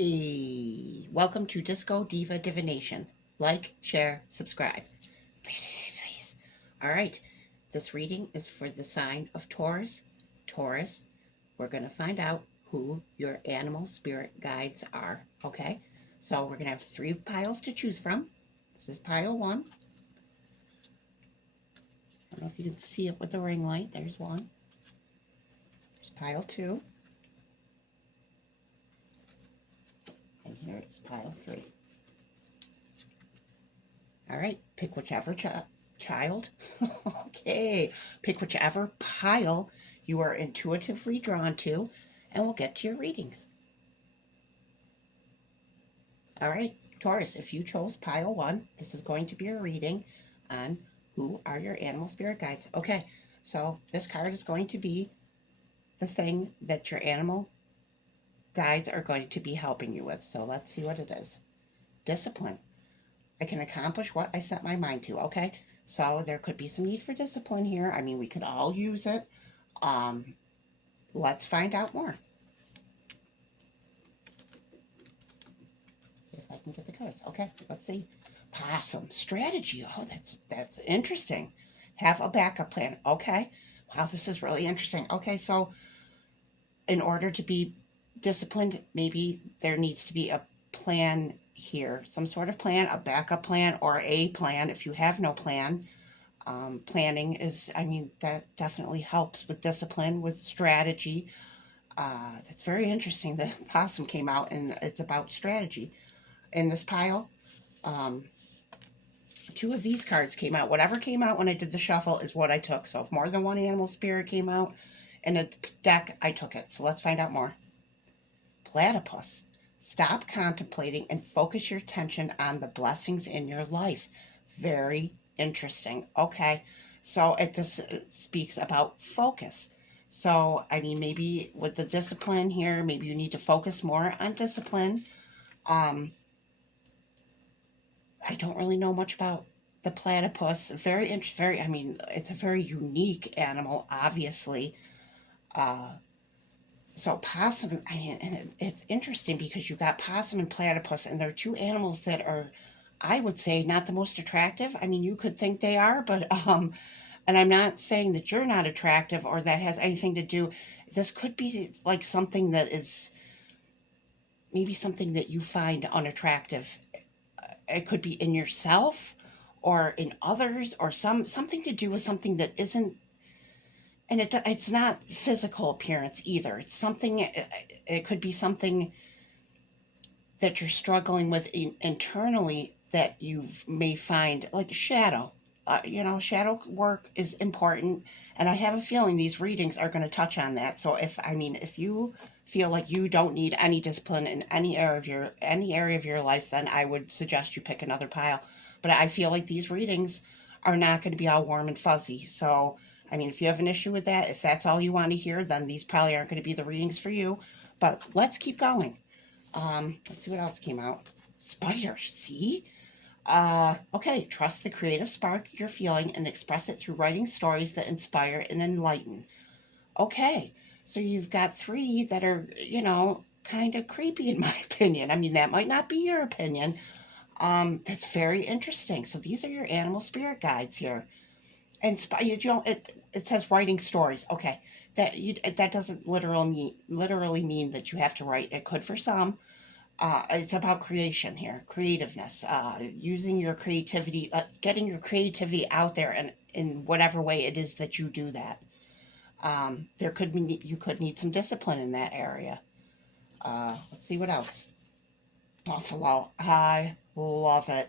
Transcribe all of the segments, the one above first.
Welcome to Disco Diva Divination. Like, share, subscribe. Please. All right. This reading is for the sign of Taurus. Taurus, we're going to find out who your animal spirit guides are. Okay? So we're going to have 3 piles to choose from. This is pile 1. I don't know if you can see it with the ring light. There's 1. There's pile 2. And here is pile 3. All right, pick whichever child. Okay, pick whichever pile you are intuitively drawn to, and we'll get to your readings. All right, Taurus, if you chose pile 1, this is going to be a reading on who are your animal spirit guides. Okay, so this card is going to be the thing that your animal guides are going to be helping you with. So let's see what it is. Discipline. I can accomplish what I set my mind to. Okay, so there could be some need for discipline here. I mean, we could all use it. Let's find out more. If I can get the cards. Okay, let's see. Possum strategy. Oh, that's interesting. Have a backup plan. Okay. Wow, this is really interesting. Okay, so in order to be disciplined, maybe there needs to be a plan here, some sort of plan, a backup plan, or a plan if you have no plan. Planning is, I mean, that definitely helps with discipline, with strategy. That's very interesting that possum came out and it's about strategy. In this pile, 2 of these cards came out. Whatever came out when I did the shuffle is what I took. So if more than one animal spirit came out in a deck, I took it. So let's find out more. Platypus. Stop contemplating and focus your attention on the blessings in your life. Very interesting. Okay, so this speaks about focus. So, I mean, maybe with the discipline here, maybe you need to focus more on discipline. I don't really know much about the platypus. Very, I mean, it's a very unique animal, obviously. So possum, I mean, and it's interesting because you got possum and platypus, and they're 2 animals that are, I would say, not the most attractive. I mean, you could think they are, but and I'm not saying that you're not attractive or that has anything to do. This could be like something that is maybe something that you find unattractive. It could be in yourself or in others or something to do with something that isn't, and it's not physical appearance either. It's something, it could be something that you're struggling with internally that you may find like shadow. Shadow work is important, and I have a feeling these readings are going to touch on that. So if you feel like you don't need any discipline in any area of your life, then I would suggest you pick another pile. But I feel like these readings are not going to be all warm and fuzzy. So I mean, if you have an issue with that, if that's all you want to hear, then these probably aren't going to be the readings for you. But let's keep going. Let's see what else came out. Spider, see? Okay, trust the creative spark you're feeling and express it through writing stories that inspire and enlighten. Okay, so you've got 3 that are, kind of creepy in my opinion. I mean, that might not be your opinion. That's very interesting. So these are your animal spirit guides here. And it says writing stories. Okay, that doesn't literally mean that you have to write. It could for some. It's about creation here, creativeness, using your creativity, getting your creativity out there, and in whatever way it is that you do that. You could need some discipline in that area. Let's see what else. Buffalo, I love it.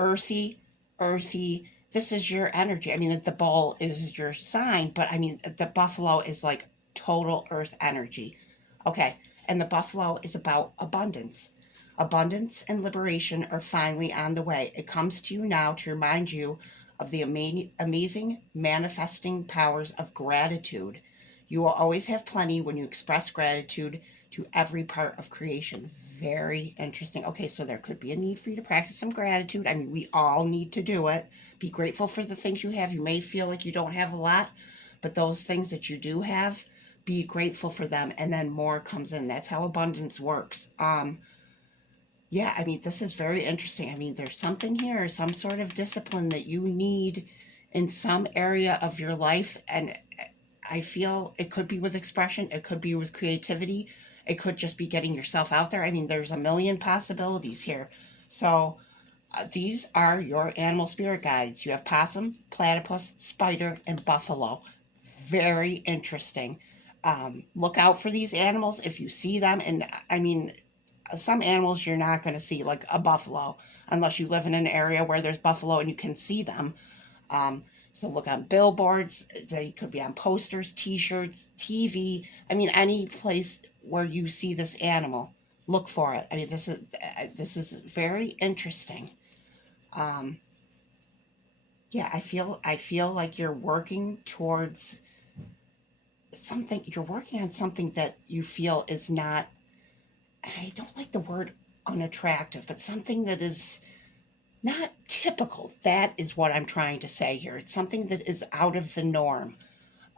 Earthy, earthy. This is your energy. I mean, the bull is your sign, but I mean, the buffalo is like total earth energy. Okay, and the buffalo is about abundance. Abundance and liberation are finally on the way. It comes to you now to remind you of the amazing manifesting powers of gratitude. You will always have plenty when you express gratitude to every part of creation. Very interesting. Okay, so there could be a need for you to practice some gratitude. I mean, we all need to do it. Be grateful for the things you have. You may feel like you don't have a lot, but those things that you do have, be grateful for them, and then more comes in. That's how abundance works. Yeah, I mean, this is very interesting. I mean, there's something here, some sort of discipline that you need in some area of your life. And I feel it could be with expression, it could be with creativity, it could just be getting yourself out there. I mean, there's a million possibilities here. So, these are your animal spirit guides. You have possum, platypus, spider, and buffalo. Very interesting. Look out for these animals if you see them. And I mean, some animals you're not going to see, like a buffalo, unless you live in an area where there's buffalo and you can see them. Um, so look on billboards. They could be on posters, T-shirts, TV. I mean, any place where you see this animal, look for it. I mean, this is very interesting. Um, yeah, I feel like you're working towards something. You're working on something that you feel is not. I don't like the word unattractive, but something that is not typical. That is what I'm trying to say here. It's something that is out of the norm.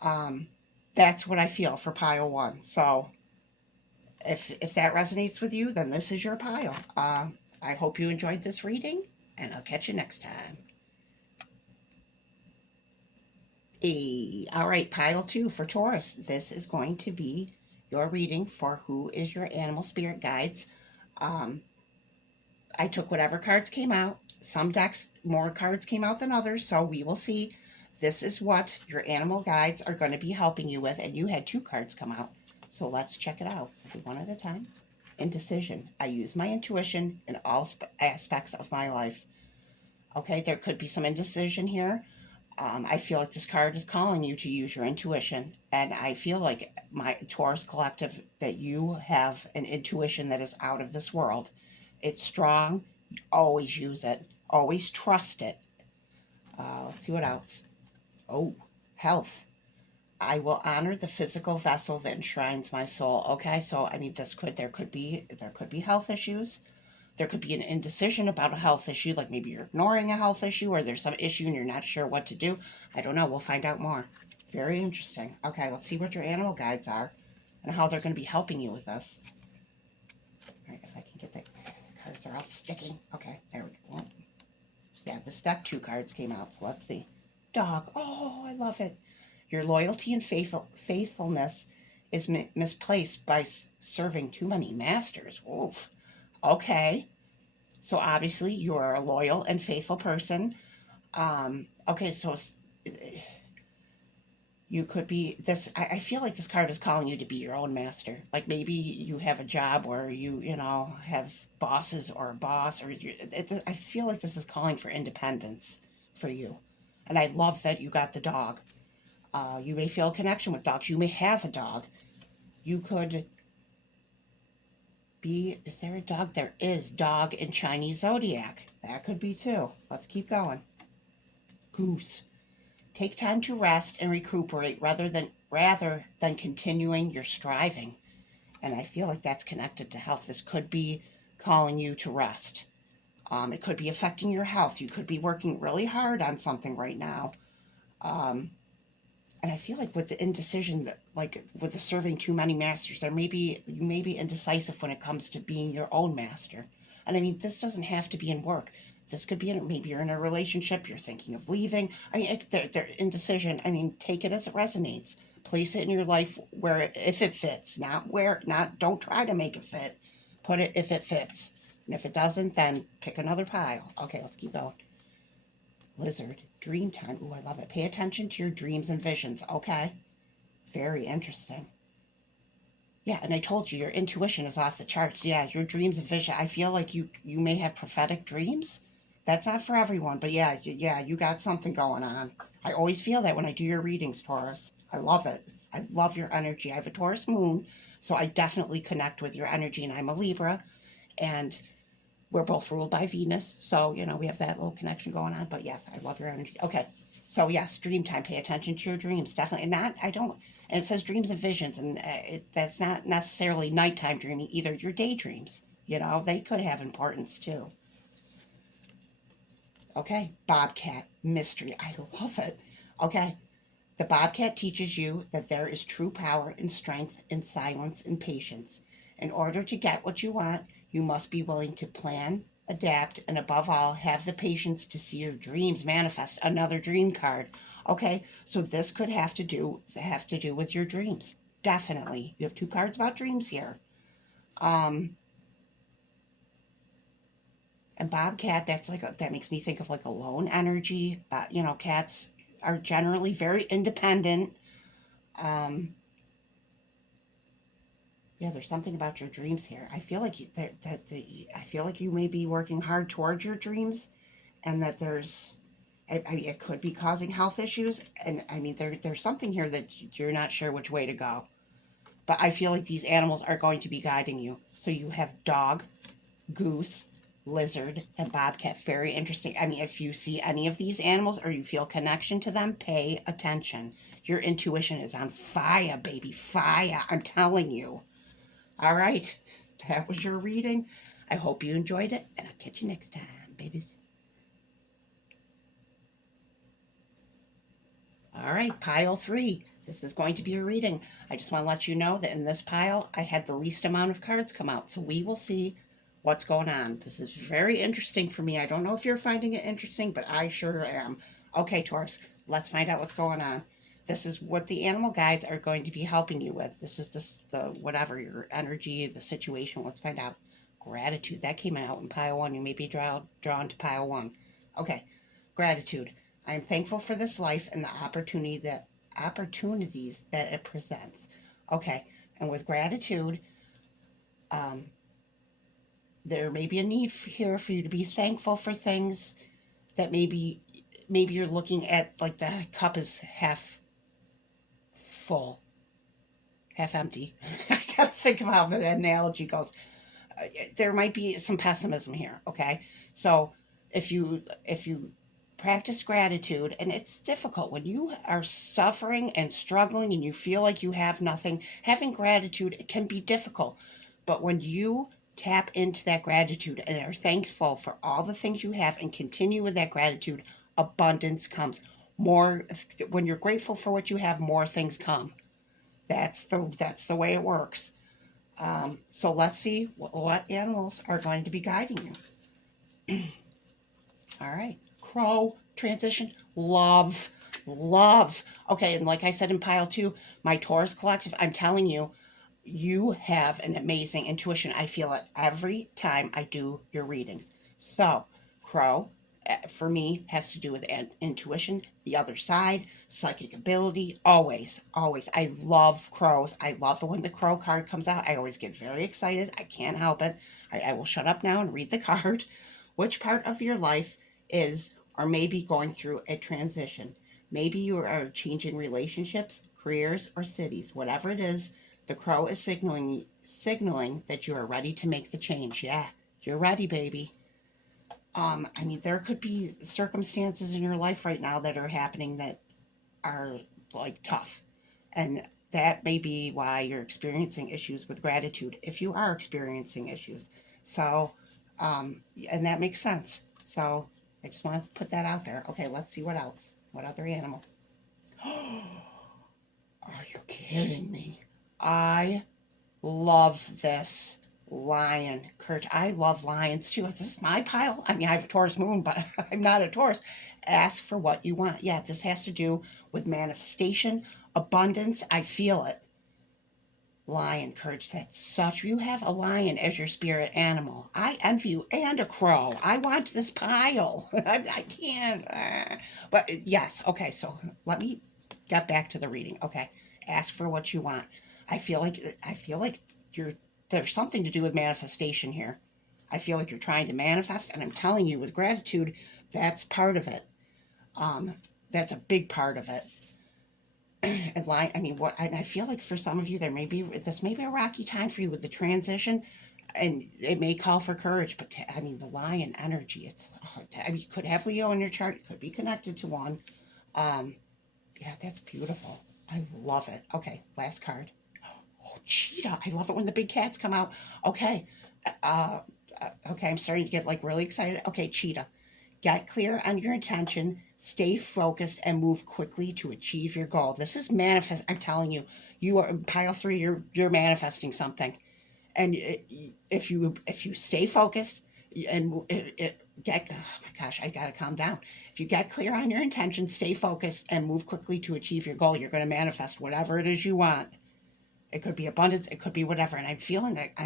Um, that's what I feel for pile one. So if that resonates with you, then this is your pile. I hope you enjoyed this reading, and I'll catch you next time. All right, pile two for Taurus. This is going to be your reading for who is your animal spirit guides. Um, I took whatever cards came out. Some decks, more cards came out than others, so we will see. This is what your animal guides are going to be helping you with, and you had two cards come out. So let's check it out one at a time. Indecision. I use my intuition in all aspects of my life. Okay, there could be some indecision here. I feel like this card is calling you to use your intuition. And I feel like my Taurus collective, that you have an intuition that is out of this world. It's strong. Always use it. Always trust it. Let's see what else. Oh, health. I will honor the physical vessel that enshrines my soul. Okay, so I mean, there could be health issues. There could be an indecision about a health issue, like maybe you're ignoring a health issue, or there's some issue and you're not sure what to do. I don't know. We'll find out more. Very interesting. Okay, let's see what your animal guides are and how they're going to be helping you with this. All right, if I can get the cards are all sticking. Okay, there we go. Yeah, this deck, two cards came out, so let's see. Dog. Oh, I love it. Your loyalty and faithfulness is misplaced by serving too many masters. Oof. Okay. So obviously you are a loyal and faithful person. Okay, so you could be this. I feel like this card is calling you to be your own master. Like maybe you have a job where you have bosses or a boss, or I feel like this is calling for independence for you. And I love that you got the dog. You may feel a connection with dogs. You may have a dog. You could be. Is there a dog? There is dog in Chinese zodiac. That could be too. Let's keep going. Goose. Take time to rest and recuperate rather than continuing your striving. And I feel like that's connected to health. This could be calling you to rest. It could be affecting your health. You could be working really hard on something right now. Um, and I feel like with the indecision, like with the serving too many masters, you may be indecisive when it comes to being your own master. And I mean, this doesn't have to be in work. This could be maybe you're in a relationship, you're thinking of leaving. I mean, they're indecision. I mean, take it as it resonates. Place it in your life where if it fits, not don't try to make it fit. Put it if it fits. And if it doesn't, then pick another pile. Okay, let's keep going. Lizard, dream time. Ooh, I love it. Pay attention to your dreams and visions. Okay. Very interesting. Yeah, and I told you your intuition is off the charts. Yeah, your dreams and vision. I feel like you may have prophetic dreams. That's not for everyone, but yeah, you got something going on. I always feel that when I do your readings, Taurus. I love it. I love your energy. I have a Taurus moon, so I definitely connect with your energy, and I'm a Libra, and we're both ruled by Venus, so we have that little connection going on. But yes, I love your energy. Okay, so yes, dream time. Pay attention to your dreams, definitely. And not, I don't. And it says dreams and visions, and that's not necessarily nighttime dreaming either. Your daydreams, they could have importance too. Okay, Bobcat mystery. I love it. Okay, The bobcat teaches you that there is true power and strength in silence and patience. In order to get what you want, you must be willing to plan, adapt, and above all, have the patience to see your dreams manifest. Another dream card. Okay, so this could have to do with your dreams. Definitely. You have two cards about dreams here. Um, and bobcat, that makes me think of like a lone energy. But cats are generally very independent. Um, Yeah, there's something about your dreams here. I feel like I feel like you may be working hard towards your dreams, and that it could be causing health issues. And I mean, there's something here that you're not sure which way to go. But I feel like these animals are going to be guiding you. So you have dog, goose, lizard, and bobcat. Very interesting. I mean, if you see any of these animals or you feel connection to them, pay attention. Your intuition is on fire, baby, fire. I'm telling you. All right, that was your reading. I hope you enjoyed it, and I'll catch you next time, babies. All right, pile 3. This is going to be a reading. I just want to let you know that in this pile, I had the least amount of cards come out, so we will see what's going on. This is very interesting for me. I don't know if you're finding it interesting, but I sure am. Okay, Taurus, let's find out what's going on. This is what the animal guides are going to be helping you with. This is the whatever your energy, the situation. Let's find out. Gratitude. That came out in pile 1. You may be drawn to pile 1. Okay. Gratitude. I am thankful for this life and the opportunities that it presents. Okay. And with gratitude, um, there may be a need here for you to be thankful for things that maybe you're looking at like the cup is half full, half empty. I gotta think of how that analogy goes. There might be some pessimism here. Okay, so if you practice gratitude, and it's difficult when you are suffering and struggling and you feel like you have nothing. Having gratitude, it can be difficult, but when you tap into that gratitude and are thankful for all the things you have and continue with that gratitude, abundance comes. More when you're grateful for what you have, more things come. That's the way it works. So let's see what animals are going to be guiding you. All right. Crow, transition, love, love. Okay, and like I said in pile 2, my Taurus collective, I'm telling you, you have an amazing intuition. I feel it every time I do your readings. So, crow, for me, has to do with intuition, the other side, psychic ability, always, always. I love crows. I love it when the crow card comes out. I always get very excited. I can't help it. I will shut up now and read the card. Which part of your life is or maybe going through a transition? Maybe you are changing relationships, careers, or cities. Whatever it is, the crow is signaling that you are ready to make the change. Yeah, you're ready, baby. I mean, there could be circumstances in your life right now that are happening that are like tough. And that may be why you're experiencing issues with gratitude, if you are experiencing issues. So, and that makes sense. So, I just want to put that out there. Okay, let's see what else. What other animal? Are you kidding me? I love this lion. Courage. I love lions too. Is this my pile? I mean, I have a Taurus moon, but I'm not a Taurus. Ask for what you want. Yeah, this has to do with manifestation, abundance. I feel it. Lion, courage. That's such. You have a lion as your spirit animal. I envy you, and a crow. I want this pile. I can't. But yes. Okay. So let me get back to the reading. Okay. Ask for what you want. I feel like you're there's something to do with manifestation here. I feel like you're trying to manifest, and I'm telling you, with gratitude, that's part of it. Um, that's a big part of it. And lie, I mean, what? And I feel like for some of you, this may be a rocky time for you with the transition, and it may call for courage. But I mean, the lion energy. I mean, you could have Leo in your chart. It could be connected to one. Um, yeah, that's beautiful. I love it. Okay, last card. Oh, cheetah. I love it when the big cats come out. Okay. Uh, okay, I'm starting to get like really excited. Okay, cheetah. Get clear on your intention, stay focused, and move quickly to achieve your goal. This is manifest. I'm telling you, you are pile three. You're manifesting something, and if you stay focused and get, oh my gosh, I gotta calm down. If you get clear on your intention, stay focused, and move quickly to achieve your goal, you're going to manifest whatever it is you want. It could be abundance, it could be whatever. And I'm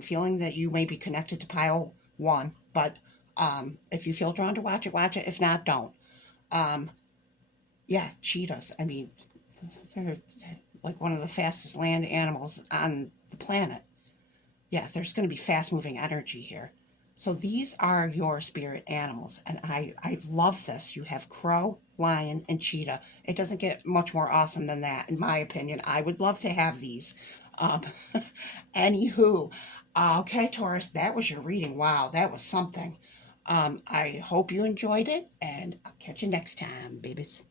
feeling that you may be connected to pile one, but if you feel drawn to watch it, watch it. If not, don't. Um, yeah, cheetahs. I mean, they're like one of the fastest land animals on the planet. Yeah, there's going to be fast moving energy here. So these are your spirit animals, and I love this. You have crow, lion, and cheetah. It doesn't get much more awesome than that, in my opinion. I would love to have these. Um, Anywho, okay, Taurus, that was your reading. Wow, that was something. I hope you enjoyed it, and I'll catch you next time, babies.